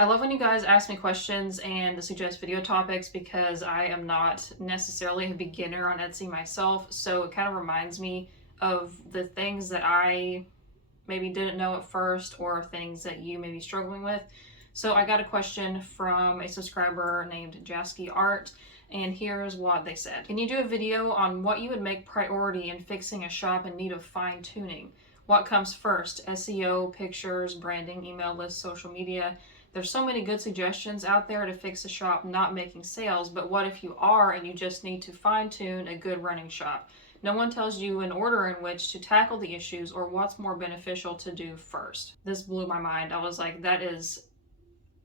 I love when you guys ask me questions and suggest video topics because I am not necessarily a beginner on Etsy myself, so it kind of reminds me of the things that I maybe didn't know at first or things that you may be struggling with. So I got a question from a subscriber named Jasky Art, and here's what they said. Can you do a video on what you would make priority in fixing a shop in need of fine-tuning? What comes first? SEO, pictures, branding, email lists, social media? There's so many good suggestions out there to fix a shop not making sales, but what if you are and you just need to fine-tune a good running shop? No one tells you an order in which to tackle the issues or what's more beneficial to do first. This blew my mind. I was like, that is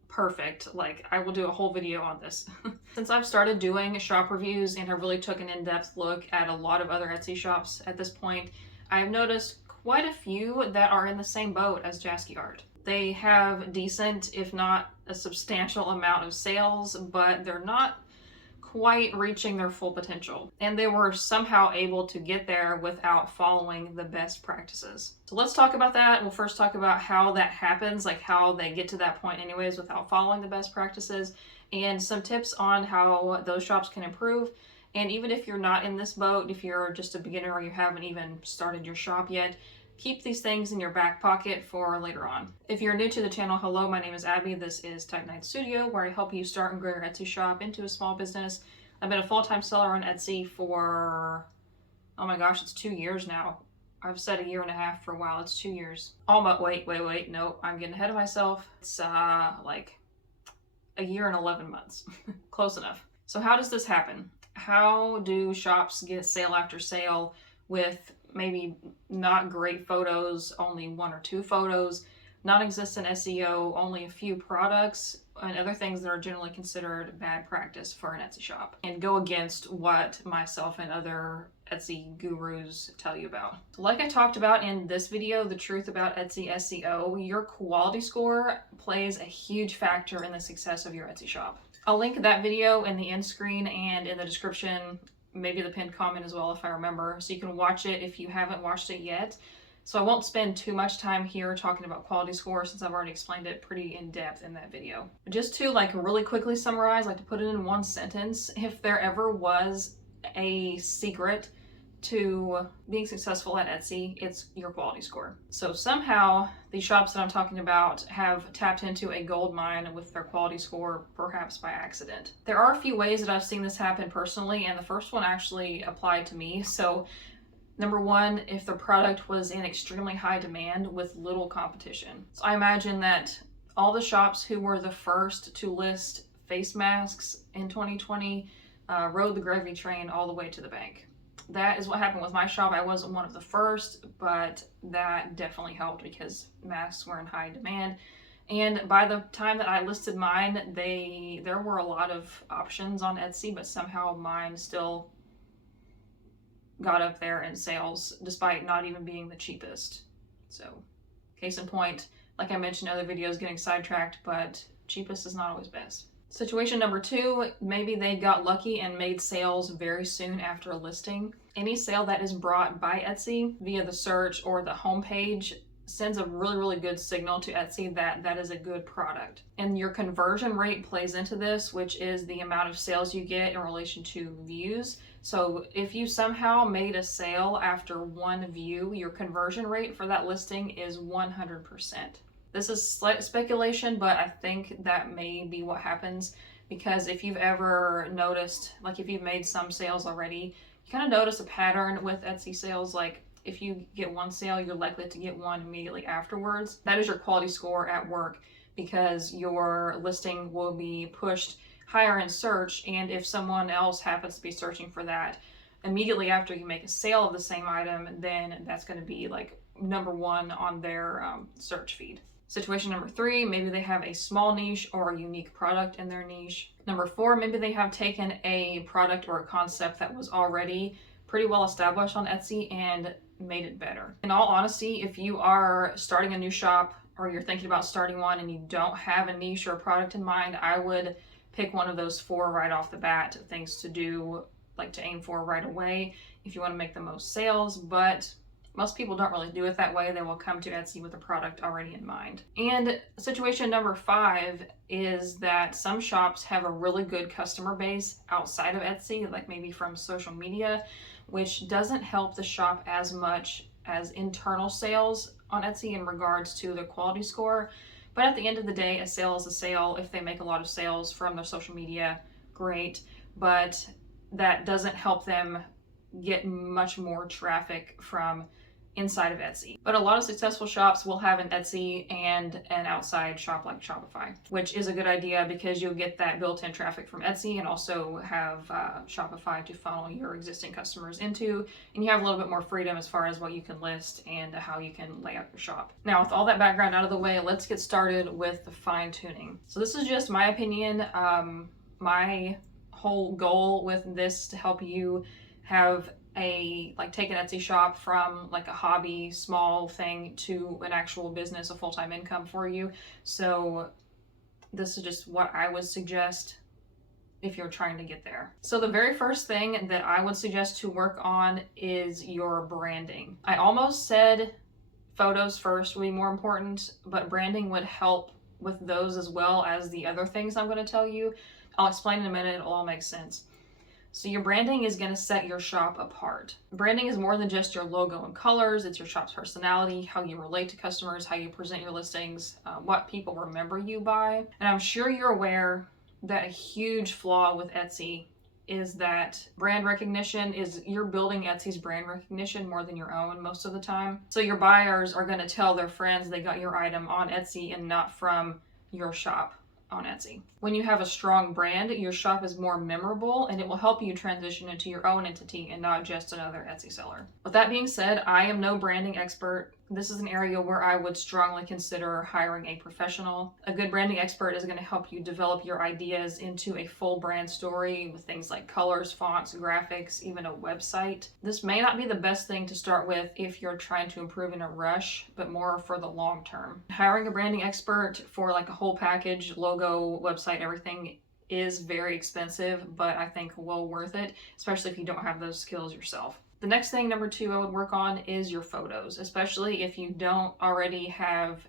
perfect. Like, I will do a whole video on this. Since I've started doing shop reviews and have really took an in-depth look at a lot of other Etsy shops at this point, I've noticed quite a few that are in the same boat as Jasky Art. They have decent, if not a substantial amount of sales, but they're not quite reaching their full potential. And they were somehow able to get there without following the best practices. So let's talk about that. We'll first talk about how that happens, like how they get to that point anyways without following the best practices, and some tips on how those shops can improve. And even if you're not in this boat, if you're just a beginner or you haven't even started your shop yet, keep these things in your back pocket for later on. If you're new to the channel, hello, my name is Abby. This is Tech Night Studio, where I help you start and grow your Etsy shop into a small business. I've been a full-time seller on Etsy for, oh my gosh, it's 2 years now. I've said 1.5 years for a while. It's 2 years. Almost, wait. No, I'm getting ahead of myself. It's like 1 year and 11 months. Close enough. So how does this happen? How do shops get sale after sale with maybe not great photos, only 1 or 2 photos, non-existent SEO, only a few products, and other things that are generally considered bad practice for an Etsy shop, and go against what myself and other Etsy gurus tell you about? So like I talked about in this video, the truth about Etsy SEO, your quality score plays a huge factor in the success of your Etsy shop. I'll link that video in the end screen and in the description, maybe the pinned comment as well if I remember, so you can watch it if you haven't watched it yet. So I won't spend too much time here talking about quality score since I've already explained it pretty in depth in that video. Just to like really quickly summarize, like to put it in one sentence, if there ever was a secret to being successful at Etsy, it's your quality score. So somehow these shops that I'm talking about have tapped into a gold mine with their quality score, perhaps by accident. There are a few ways that I've seen this happen personally, and the first one actually applied to me. So number one, if the product was in extremely high demand with little competition. So I imagine that all the shops who were the first to list face masks in 2020 rode the gravy train all the way to the bank. That is what happened with my shop. I wasn't one of the first, but that definitely helped because masks were in high demand. And by the time that I listed mine, there were a lot of options on Etsy, but somehow mine still got up there in sales despite not even being the cheapest. So case in point, like I mentioned in other videos, getting sidetracked, but cheapest is not always best. Situation number 2, maybe they got lucky and made sales very soon after a listing. Any sale that is brought by Etsy via the search or the homepage sends a really good signal to Etsy that that is a good product. And your conversion rate plays into this, which is the amount of sales you get in relation to views. So if you somehow made a sale after 1 view, your conversion rate for that listing is 100%. This is slight speculation, but I think that may be what happens, because if you've ever noticed, like if you've made some sales already, you kind of notice a pattern with Etsy sales. Like if you get 1 sale, you're likely to get 1 immediately afterwards. That is your quality score at work, because your listing will be pushed higher in search, and if someone else happens to be searching for that immediately after you make a sale of the same item, then that's going to be like number 1 on their search feed. Situation number 3, maybe they have a small niche or a unique product in their niche. Number 4, maybe they have taken a product or a concept that was already pretty well established on Etsy and made it better. In all honesty, if you are starting a new shop or you're thinking about starting one and you don't have a niche or a product in mind, I would pick one of those 4 right off the bat, things to do, like to aim for right away if you want to make the most sales. But Most people don't really do it that way. They will come to Etsy with a product already in mind. And situation number 5 is that some shops have a really good customer base outside of Etsy, like maybe from social media, which doesn't help the shop as much as internal sales on Etsy in regards to the quality score. But at the end of the day, a sale is a sale. If they make a lot of sales from their social media, great. But that doesn't help them get much more traffic from inside of Etsy. But a lot of successful shops will have an Etsy and an outside shop like Shopify, which is a good idea because you'll get that built-in traffic from Etsy and also have Shopify to funnel your existing customers into, and you have a little bit more freedom as far as what you can list and how you can lay out your shop. Now, with all that background out of the way, let's get started with the fine-tuning. So this is just my opinion. My whole goal with this to help you have take an Etsy shop from like a hobby, small thing to an actual business, a full-time income for you. So this is just what I would suggest if you're trying to get there. So the very first thing that I would suggest to work on is your branding. I almost said photos first would be more important, but branding would help with those as well as the other things I'm going to tell you. I'll explain in a minute, it'll all make sense. So your branding is going to set your shop apart. Branding is more than just your logo and colors. It's your shop's personality, how you relate to customers, how you present your listings, what people remember you by. And I'm sure you're aware that a huge flaw with Etsy is that brand recognition is you're building Etsy's brand recognition more than your own most of the time. So your buyers are going to tell their friends they got your item on Etsy and not from your shop on Etsy. When you have a strong brand, your shop is more memorable and it will help you transition into your own entity and not just another Etsy seller. With that being said, I am no branding expert. This is an area where I would strongly consider hiring a professional. A good branding expert is going to help you develop your ideas into a full brand story with things like colors, fonts, graphics, even a website. This may not be the best thing to start with if you're trying to improve in a rush, but more for the long term. Hiring a branding expert for like a whole package, logo, website, everything is very expensive, but I think well worth it, especially if you don't have those skills yourself. The next thing, number 2, I would work on is your photos, especially if you don't already have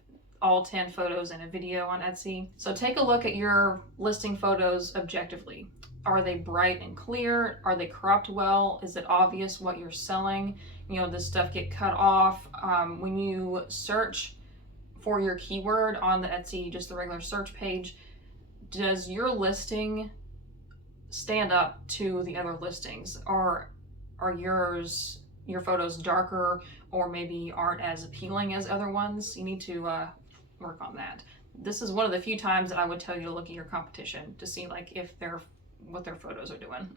all 10 photos in a video on Etsy. So take a look at your listing photos objectively. Are they bright and clear? Are they cropped well? Is it obvious what you're selling? Does stuff get cut off? When you search for your keyword on the Etsy, just the regular search page, does your listing stand up to the other listings? Or are your photos darker or maybe aren't as appealing as other ones? You need to work on that. This is one of the few times that I would tell you to look at your competition to see like what their photos are doing,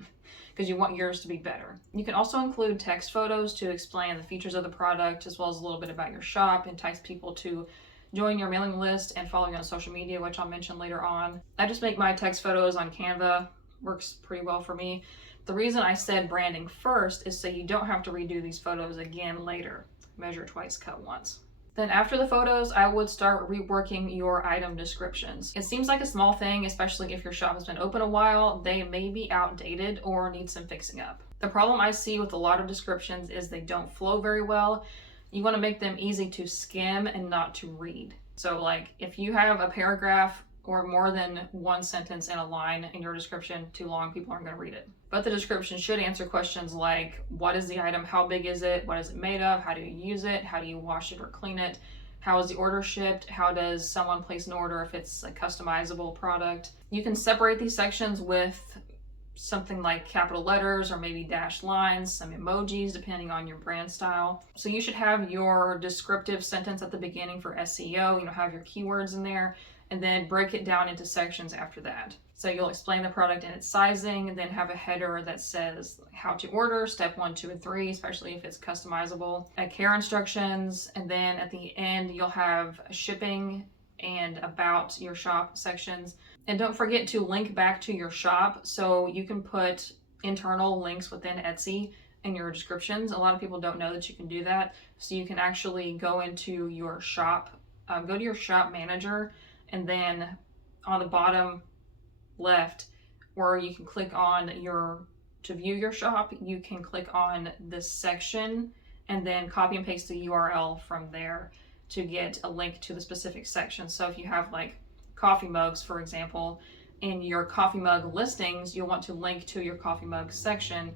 because you want yours to be better. You can also include text photos to explain the features of the product as well as a little bit about your shop, entice people to join your mailing list and follow you on social media, which I'll mention later on. I just make my text photos on Canva. Works pretty well for me. The reason I said branding first is so you don't have to redo these photos again later. Measure twice, cut once. Then after the photos, I would start reworking your item descriptions. It seems like a small thing, especially if your shop has been open a while. They may be outdated or need some fixing up. The problem I see with a lot of descriptions is they don't flow very well. You want to make them easy to skim and not to read. So like if you have a paragraph or more than one sentence in a line in your description too long, people aren't going to read it. But the description should answer questions like, what is the item? How big is it? What is it made of? How do you use it? How do you wash it or clean it? How is the order shipped? How does someone place an order if it's a customizable product? You can separate these sections with something like capital letters or maybe dashed lines, some emojis, depending on your brand style. So you should have your descriptive sentence at the beginning for SEO, have your keywords in there, and then break it down into sections after that. So you'll explain the product and its sizing, and then have a header that says how to order, step 1, 2, and 3, especially if it's customizable, care instructions, and then at the end you'll have shipping and about your shop sections. And don't forget to link back to your shop, so you can put internal links within Etsy in your descriptions. A lot of people don't know that you can do that. So you can actually go into your shop, go to your shop manager, and then on the bottom left where you can click on to view your shop, you can click on this section and then copy and paste the URL from there to get a link to the specific section. So if you have like coffee mugs, for example, in your coffee mug listings, you'll want to link to your coffee mug section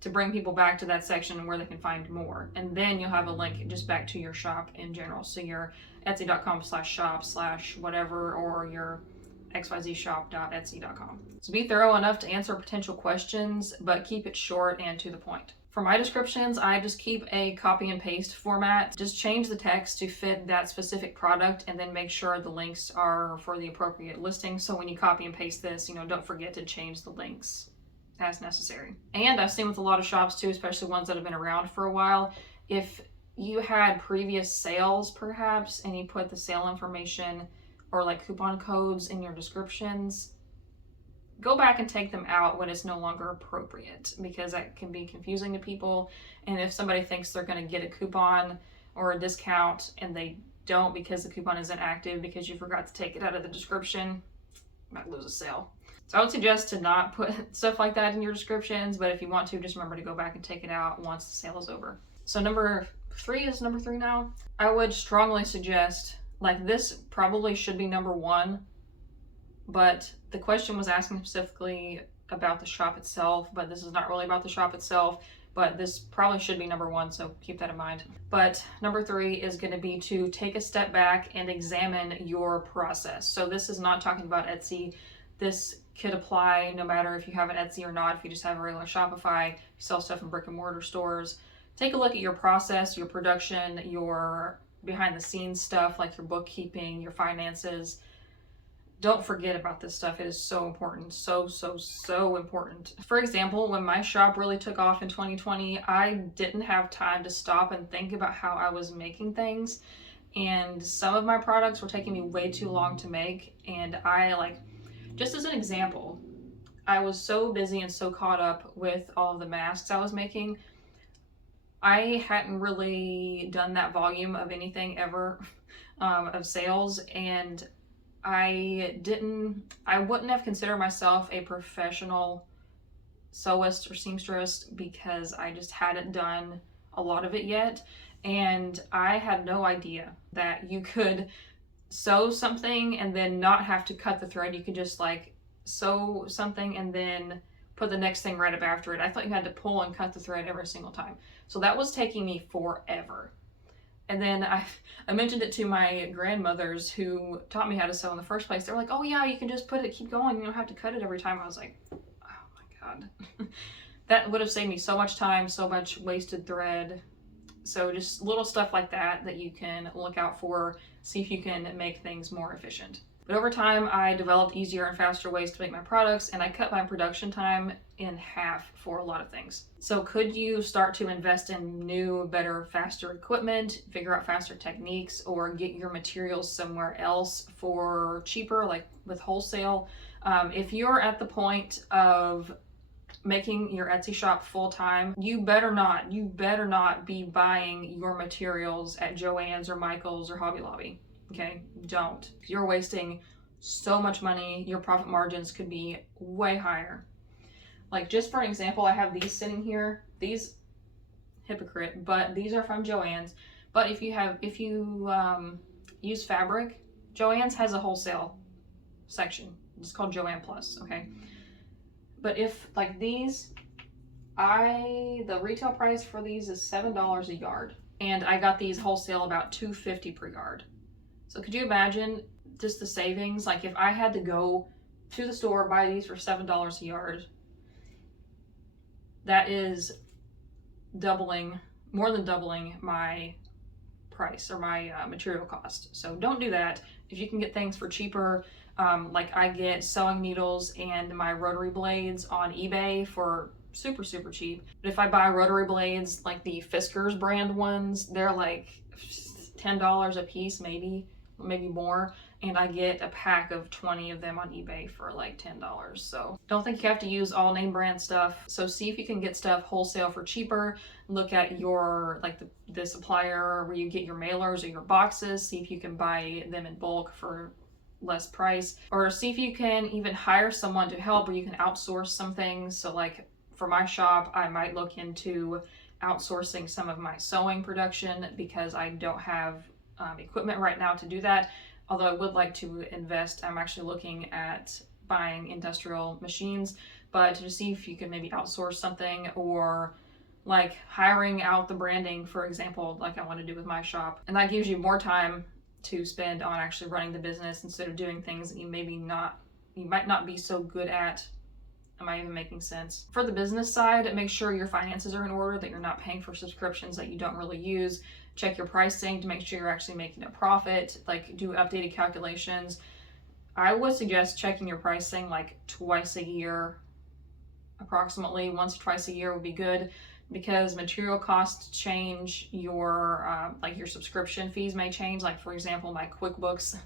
to bring people back to that section where they can find more. And then you'll have a link just back to your shop in general. So your etsy.com/shop/whatever, or your xyzshop.etsy.com. So be thorough enough to answer potential questions, but keep it short and to the point. For my descriptions, I just keep a copy and paste format. Just change the text to fit that specific product, and then make sure the links are for the appropriate listing. So when you copy and paste this, don't forget to change the links as necessary. And I've seen with a lot of shops too, especially ones that have been around for a while, if you had previous sales perhaps, and you put the sale information or like coupon codes in your descriptions, go back and take them out when it's no longer appropriate, because that can be confusing to people. And if somebody thinks they're going to get a coupon or a discount and they don't because the coupon isn't active because you forgot to take it out of the description, you might lose a sale. So I would suggest to not put stuff like that in your descriptions, but if you want to, just remember to go back and take it out once the sale is over. So number 3 now. I would strongly suggest, like, this probably should be number 1, but the question was asking specifically about the shop itself, but this is not really about the shop itself, but this probably should be number 1, so keep that in mind. But number 3 is going to be to take a step back and examine your process. So this is not talking about Etsy. This could apply no matter if you have an Etsy or not. If you just have a regular Shopify, you sell stuff in brick and mortar stores, take a look at your process, your production, your behind the scenes stuff like your bookkeeping, your finances. Don't forget about this stuff. It is so important. So important. For example, when my shop really took off in 2020, I didn't have time to stop and think about how I was making things. And some of my products were taking me way too long to make. And just as an example, I was so busy and so caught up with all of the masks I was making. I hadn't really done that volume of anything ever of sales, and I wouldn't have considered myself a professional sewist or seamstress because I just hadn't done a lot of it yet. And I had no idea that you could sew something and then not have to cut the thread. You could just like sew something and then put the next thing right up after it. I thought you had to pull and cut the thread every single time. So that was taking me forever. And then I mentioned it to my grandmothers who taught me how to sew in the first place. They were like, oh yeah, you can just keep going. You don't have to cut it every time. I was like, oh my God. That would have saved me so much time, so much wasted thread. So just little stuff like that you can look out for, see if you can make things more efficient. But over time, I developed easier and faster ways to make my products, and I cut my production time in half for a lot of things. So could you start to invest in new, better, faster equipment, figure out faster techniques, or get your materials somewhere else for cheaper, like with wholesale? If you're at the point of making your Etsy shop full-time, you better not be buying your materials at Joann's or Michael's or Hobby Lobby. Okay, don't. You're wasting so much money. Your profit margins could be way higher. Like, just for an example, I have these sitting here. These, hypocrite, but these are from Joann's. But if you use fabric, Joann's has a wholesale section. It's called Joann Plus, okay? But if, like these, the retail price for these is $7 a yard. And I got these wholesale about $2.50 per yard. So could you imagine just the savings? Like, if I had to go to the store, buy these for $7 a yard, that is more than doubling my price or my material cost. So don't do that. If you can get things for cheaper, like I get sewing needles and my rotary blades on eBay for super cheap. But if I buy rotary blades, like the Fiskars brand ones, they're like $10 a piece, maybe more, and I get a pack of 20 of them on eBay for like $10. So don't think you have to use all name brand stuff. So see if you can get stuff wholesale for cheaper. Look at your, like the supplier where you get your mailers or your boxes. See if you can buy them in bulk for less price, or see if you can even hire someone to help, or you can outsource some things. So like for my shop, I might look into outsourcing some of my sewing production because I don't have equipment right now to do that. Although I would like to invest, I'm actually looking at buying industrial machines, but to see if you can maybe outsource something, or like hiring out the branding, for example, like I want to do with my shop. And that gives you more time to spend on actually running the business instead of doing things that you might not be so good at. Am I even making sense? For the business side, make sure your finances are in order, that you're not paying for subscriptions that you don't really use. Check your pricing to make sure you're actually making a profit, like do updated calculations. I would suggest checking your pricing like twice a year, approximately once or twice a year would be good, because material costs change, your subscription fees may change. Like for example, my QuickBooks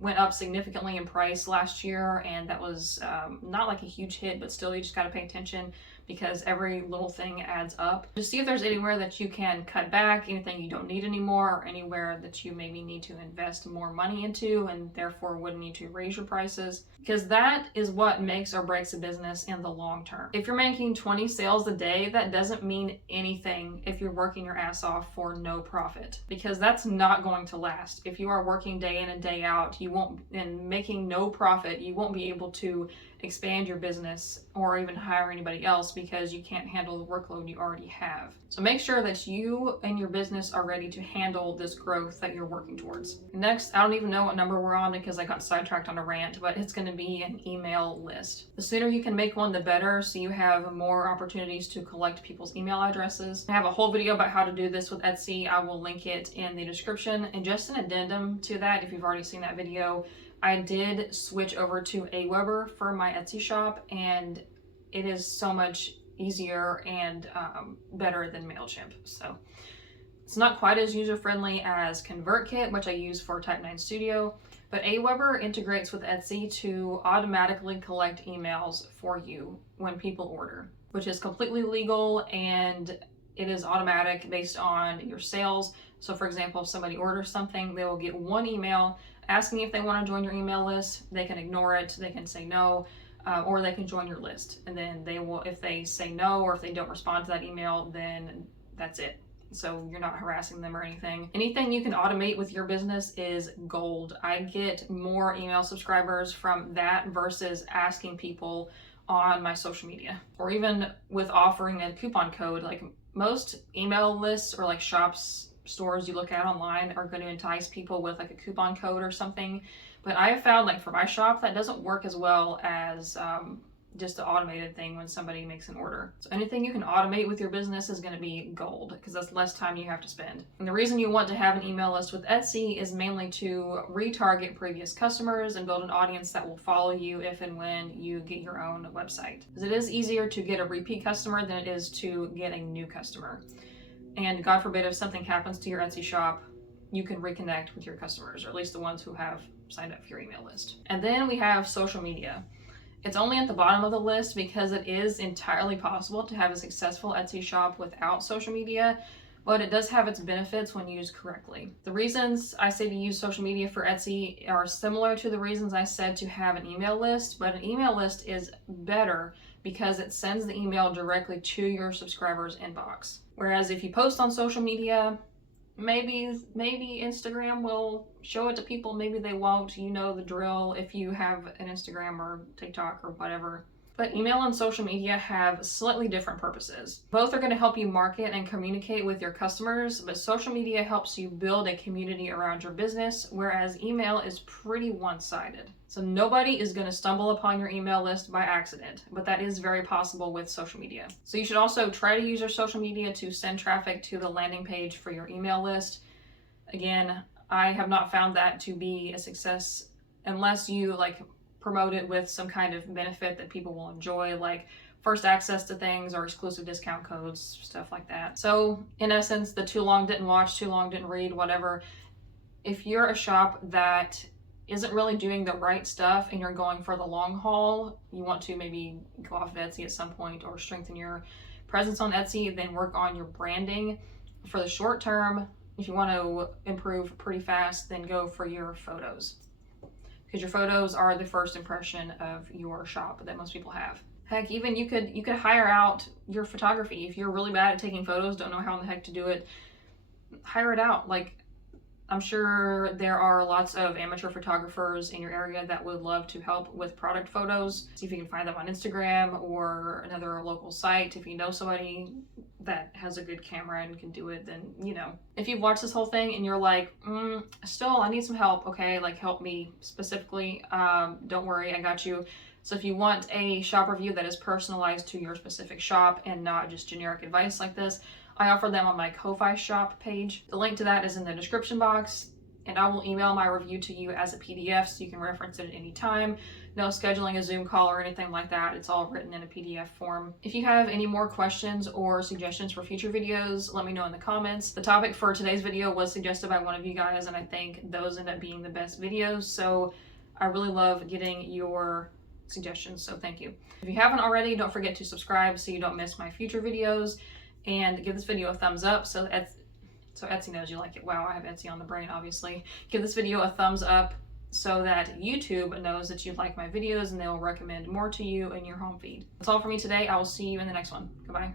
went up significantly in price last year, and that was not like a huge hit, but still you just got to pay attention because every little thing adds up. Just see if there's anywhere that you can cut back, anything you don't need anymore, or anywhere that you maybe need to invest more money into and therefore would need to raise your prices, because that is what makes or breaks a business in the long term. If you're making 20 sales a day, that doesn't mean anything if you're working your ass off for no profit, because that's not going to last. If you are working day in and day out, and making no profit, you won't be able to expand your business or even hire anybody else because you can't handle the workload you already have. So make sure that you and your business are ready to handle this growth that you're working towards. Next, I don't even know what number we're on because I got sidetracked on a rant, but it's going to be an email list. The sooner you can make one, the better, so you have more opportunities to collect people's email addresses. I have a whole video about how to do this with Etsy. I will link it in the description. And just an addendum to that, if you've already seen that video, I did switch over to Aweber for my Etsy shop, and it is so much easier and better than MailChimp. So it's not quite as user-friendly as ConvertKit, which I use for Type 9 Studio, but Aweber integrates with Etsy to automatically collect emails for you when people order, which is completely legal, and it is automatic based on your sales. So for example, if somebody orders something, they will get one email asking if they want to join your email list. They can ignore it, they can say no, or they can join your list. And then they will, if they say no or if they don't respond to that email, then that's it. So you're not harassing them or anything. Anything you can automate with your business is gold. I get more email subscribers from that versus asking people on my social media, or even with offering a coupon code. Like most email lists or like stores you look at online are going to entice people with like a coupon code or something, but I have found, like for my shop, that doesn't work as well as just the automated thing when somebody makes an order. So anything you can automate with your business is going to be gold, because that's less time you have to spend. And the reason you want to have an email list with Etsy is mainly to retarget previous customers and build an audience that will follow you if and when you get your own website. Because it is easier to get a repeat customer than it is to get a new customer. And God forbid, if something happens to your Etsy shop, you can reconnect with your customers, or at least the ones who have signed up for your email list. And then we have social media. It's only at the bottom of the list because it is entirely possible to have a successful Etsy shop without social media, but it does have its benefits when used correctly. The reasons I say to use social media for Etsy are similar to the reasons I said to have an email list, but an email list is better because it sends the email directly to your subscriber's inbox. Whereas if you post on social media, maybe Instagram will show it to people, maybe they won't. You know the drill if you have an Instagram or TikTok or whatever. But email and social media have slightly different purposes. Both are going to help you market and communicate with your customers, but social media helps you build a community around your business, whereas email is pretty one-sided. So nobody is going to stumble upon your email list by accident, but that is very possible with social media. So you should also try to use your social media to send traffic to the landing page for your email list. Again, I have not found that to be a success unless you promote it with some kind of benefit that people will enjoy, like first access to things or exclusive discount codes, stuff like that. So in essence, the too long didn't watch, too long didn't read, whatever. If you're a shop that isn't really doing the right stuff and you're going for the long haul, you want to maybe go off of Etsy at some point or strengthen your presence on Etsy, then work on your branding. For the short term, if you want to improve pretty fast, then go for your photos, because your photos are the first impression of your shop that most people have. Heck, even you could hire out your photography. If you're really bad at taking photos, don't know how in the heck to do it, hire it out. Like, I'm sure there are lots of amateur photographers in your area that would love to help with product photos. See if you can find them on Instagram or another local site. If you know somebody that has a good camera and can do it, then, you know. If you've watched this whole thing and you're like, still, I need some help, okay, like help me specifically, don't worry, I got you. So if you want a shop review that is personalized to your specific shop and not just generic advice like this, I offer them on my Ko-Fi shop page. The link to that is in the description box, and I will email my review to you as a PDF so you can reference it at any time. No scheduling a Zoom call or anything like that. It's all written in a PDF form. If you have any more questions or suggestions for future videos, let me know in the comments. The topic for today's video was suggested by one of you guys, and I think those end up being the best videos, so I really love getting your suggestions, so thank you. If you haven't already, don't forget to subscribe so you don't miss my future videos, and give this video a thumbs up so Etsy knows you like it. Wow, I have Etsy on the brain, obviously. Give this video a thumbs up so that YouTube knows that you like my videos and they will recommend more to you in your home feed. That's all for me today. I will see you in the next one. Goodbye.